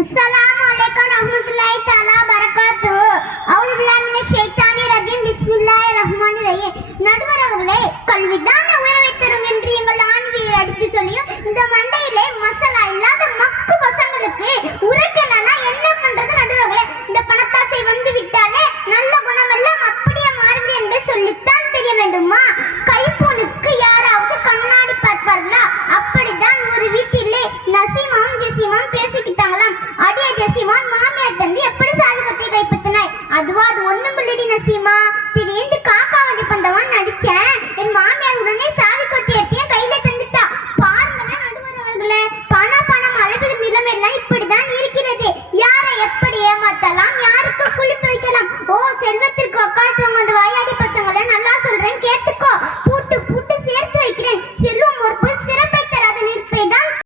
அஸ்ஸலாமு அலைக்கும் ரஹ்மத்துல்லாஹி தஆலா பரகாத்துஹு. அஊது பில்லாஹி மினஷ் ஷைத்தானிர் ரஜீம். பிஸ்மில்லாஹிர் ரஹ்மானிர் ரஹீம். நடுவர் அவர்களே, கல்விதான் உயர்வை தரும் என்று எங்கள் ஆணிவேர் அடித்து சொல்லியும் இந்த மண்டையிலே மசாலா